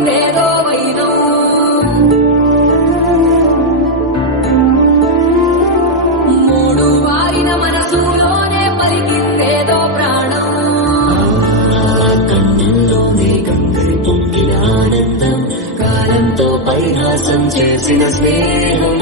పలికిందేదో వైనం. మూడు వారిన మనసులోనే పలికిందేదో ప్రాణం. కన్నుల్లో మేఘంగై పొంగిన ఆనందం, కాలంతో పరిహాసం చేసిన స్నేహం.